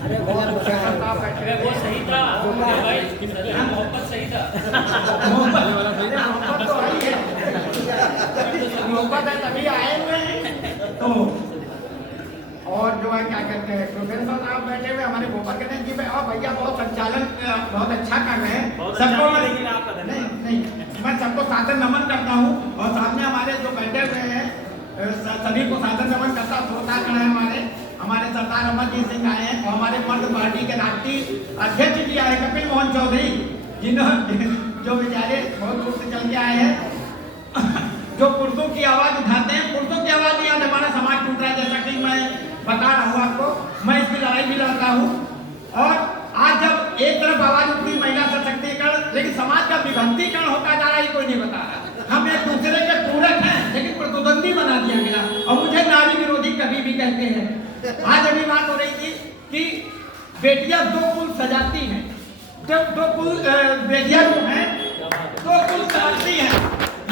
अरे वो सही था भाई, मोहब्बत सही था। मोहब्बत है तभी आए हुए हैं। तो और जो है क्या कहते हैं प्रोफेसर साहब बैठे हुए हमारे गोपाल कहते हैं जी भाई और भैया बहुत संचालन बहुत अच्छा कर रहे हैं सबको। नहीं मैं सबको सादर नमन करता हूँ और सामने हमारे जो बैठे हुए हैं सभी को सादर नमन करता श्रोतागण है हमारे सरदार अमरजीत सिंह आए हैं और हमारे मर्द पार्टी के राष्ट्रीय अध्यक्ष जी आए कपिल मोहन चौधरी जिन्होंने जो बेचारे बहुत दूर से चल के आए हैं जो पुरुषों की आवाज उठाते हैं। पुरुषों की आवाज नहीं आती, हमारा समाज टूट रहा है जैसा कि मैं बता रहा हूँ आपको। मैं इसकी लड़ाई भी लड़ता हूँ और आज जब एक तरफ आवाज उठती महिला सशक्तिकरण लेकिन समाज का विभक्तिकरण होता जा रहा है कोई नहीं बता रहा। हम एक दूसरे के पूरक हैं लेकिन प्रतिद्वंदी बना दिया गया और मुझे नारी विरोधी कभी भी कहते हैं। आज अभी बात हो रही थी कि बेटियां दो कुल सजाती हैं, दो कुल बेटियां जो हैं दो कुल सजाती हैं।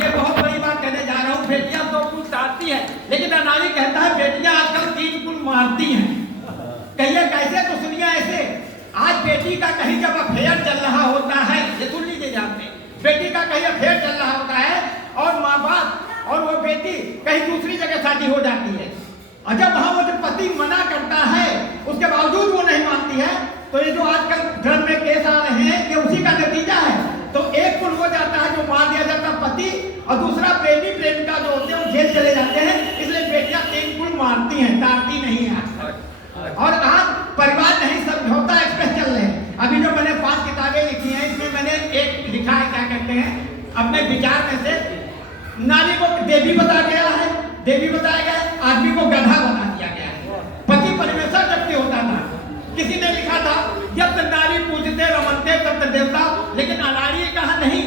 ये बहुत बड़ी बात कहने जा रहा हूँ। बेटियां दो कुल साधती है लेकिन अनारी कहता है बेटियां आजकल 3 कुल मारती हैं। कहिए कैसे? तो सुनिए ऐसे। आज बेटी का कहीं जब अफेयर चल रहा होता है, ये सुन लीजिए जानते, बेटी का कहीं अफेयर चल रहा होता है और माँ बाप और वो बेटी कहीं दूसरी जगह शादी हो जाती है और जब वहां वो जो पति मना करता है उसके बावजूद वो नहीं मानती है तो ये जो आजकल धर्म में केस आ रहे हैं ये उसी का नतीजा है। तो एक कुल हो जाता है जो मार दिया जाता पति और दूसरा प्रेमी प्रेमिका जो होते हैं वो जेल चले जाते हैं। इसलिए बेटियां 3 कुल मारती हैं, डांटती नहीं है। और आज परिवार नहीं समझौता एक्सप्रेस चल रहे हैं। अभी जो मैंने 5 किताबें लिखी हैं इसमें मैंने एक लिखा है क्या कहते हैं अपने विचार में से नारी को देवी बताया गया है, देवी बताया गया है, आदमी को गधा बना दिया गया है। पति परमेश्वर जबकि होता था। किसी ने लिखा था यत नारी पूजते रमनते तत्र देवता, लेकिन अनारी कहा नहीं।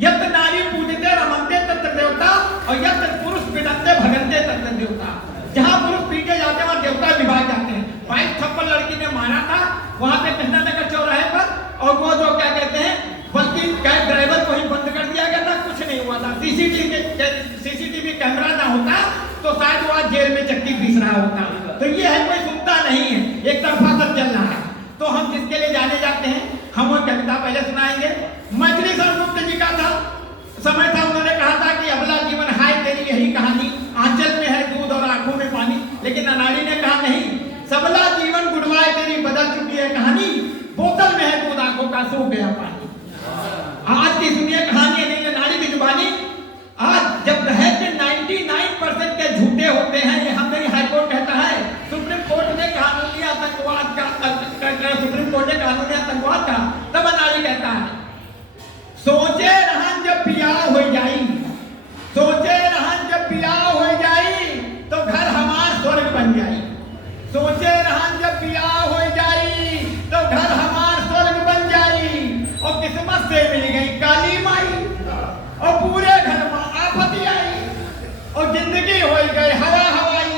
यत नारी पूजते रमनते तत्र देवता और यत पुरुष पीड़ते भगनते तत्र देवता। जहाँ पुरुष पीटे जाते हैं वहाँ देवता विभाग जाते हैं। 22 थप्पड़ लड़की ने मारा था वहां पे कृष्णा नगर चौराहे पर और वो जो क्या कहते हैं बल्कि कैब ड्राइवर को ही बंद कर दिया गया था, कुछ नहीं हुआ था। सीसीटीवी कैमरा ना होता तो शायद वो आज जेल में चक्की पीस रहा होता। तो ये है कोई सुनता नहीं है, एक तरफा सब चल रहा है। तो हम जिसके लिए जाने जाते हैं हम वो कविता पहले सुनाएंगे। मैथिली सरगुप्त जी का था समय था, उन्होंने कहा था कि अबला जीवन हाय तेरी यही कहानी, आंचल में है दूध और आंखों में पानी। लेकिन अनाड़ी ने कहा नहीं, सबला जीवन गुडवाए तेरी बदल चुकी है कहानी, बोतल में है दूध आंखों का सूख गया पानी। आज की सुनिए कहानी नहीं नारी की जुबानी। आज जब दहेज के 99% के झूठे होते हैं, ये हमारी हाईकोर्ट कहता है, सुप्रीम कोर्ट ने कानूनी आतंकवाद का तब नारी कहता है सोचे रहन जब बियाह हो जाई, सोचे रहन जब बियाह हो जाई तो घर हमार स्वर्ग बन जाई। सोचे रहन जब बियाह हो जाई तो घर हमार स्वर्ग बन जाई और किस्मत से मिल गई काली माई और पूरे घर में आफत आई और जिंदगी हो गई हवा हवाई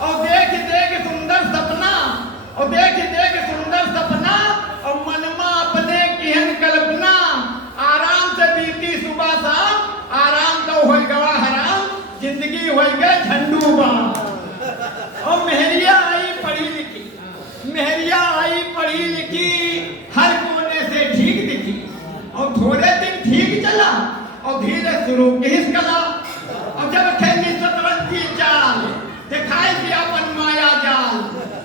और देख देख सुंदर सपना और देख देख सुंदर सपना और मनमा अपने किहन कल्पना, आराम से बीती सुबह शाम आराम तो हो गवा हराम, जिंदगी हो गई झंडू बाम। और मेहरिया आई पढ़ी लिखी, मेहरिया आई पढ़ी लिखी हर कोने से ठीक दिखी और थोड़े दिन ठीक चला और धीरे शुरू की कला और जब खेली शतरंज की चाल दिखाई दिया अपन माया जाल,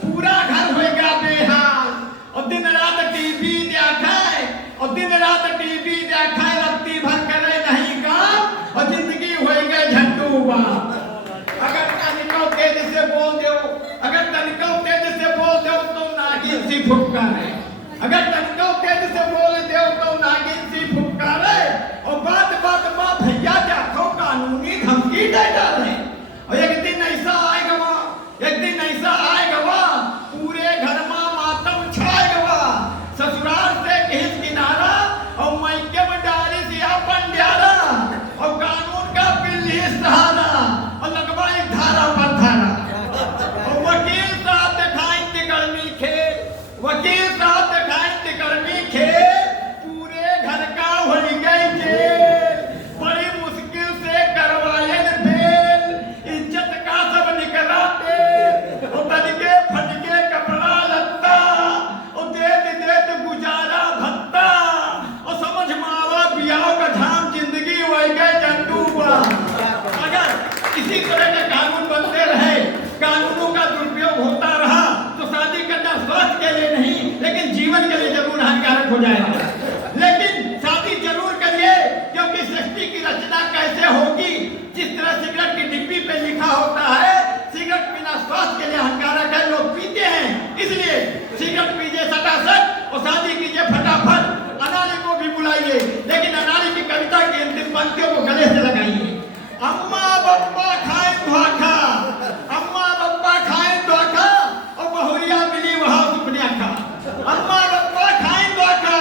पूरा घर हो गया बेहाल और दिन रात टीवी देखाए और दिन रात टीवी देखाए रत्ती भर करे नहीं काम और जिंदगी हो गई झंडू बाम। अगर तनिको तेज से बोल दो, अगर तनिको तेज से बोल दो तो नागिन सी फुफकारे, अगर तनिको तेज से बोल दो तो नागिन सी फुफकारे और बात बात मां भैया जाखो कानूनी धमकी दे डाले। और एक दिन ऐसा आएगा वहां, एक दिन ऐसा आएगा वहां पूरे घर में मातम छाएगा वहां, ससुराल से किस किनारा और मायके में डाली से अपन डाला और कानून का बिल्ली सहारा और लगवाई धारा पर धारा और वकील साहब दिखाएं तिकड़मी खेल, वकील साहब दिखाएं तिकड़ तरह के कानून बनते रहे, कानूनों का दुरुपयोग होता रहा, तो शादी करना स्वास्थ्य के लिए नहीं लेकिन जीवन के लिए जरूर हानिकारक हो जाएगा। लेकिन शादी जरूर करिए, क्योंकि सृष्टि की रचना कैसे होगी, जिस तरह सिगरेट की डिब्बी पे लिखा होता है सिगरेट पीना स्वास्थ्य के लिए हानिकारक है, लोग पीते हैं, इसलिए सिगरेट पीजिए सटासट और शादी कीजिए फटाफट। अनाड़ी को भी बुलाइए, लेकिन अनाड़ी की कविता की अंतिम पंक्तियों को गले से लगाइए। अम्मा बप्पा खाए धोखा, अम्मा बप्पा खाए धोखा और बहुरिया मिली वहां सुपने खा। अम्मा बप्पा खाए धोखा,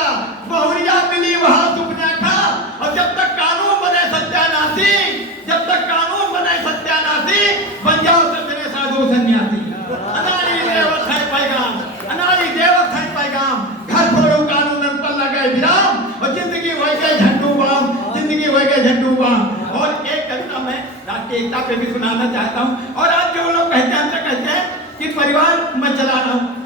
बहुरिया मिली वहां सुपने खा। और जब तक कानून बने सत्यानाशी, जब तक कानून बने सत्यानाशी, बन जाओ सजने साधु सन्यासी। अनाड़ी देवत है पैगाम, अनाड़ी देवत है पैगाम। घर फोड़ो कानून पर लगे विराम और जिंदगी हो गए झंडू बाम, जिंदगी हो गए झंडू बाम। और एक कविता मैं राष्ट्रीय एकता पे भी सुनाना चाहता हूँ। और आज जो लोग कहते हैं हमसे कहते हैं कि परिवार मैं चला रहा हूँ,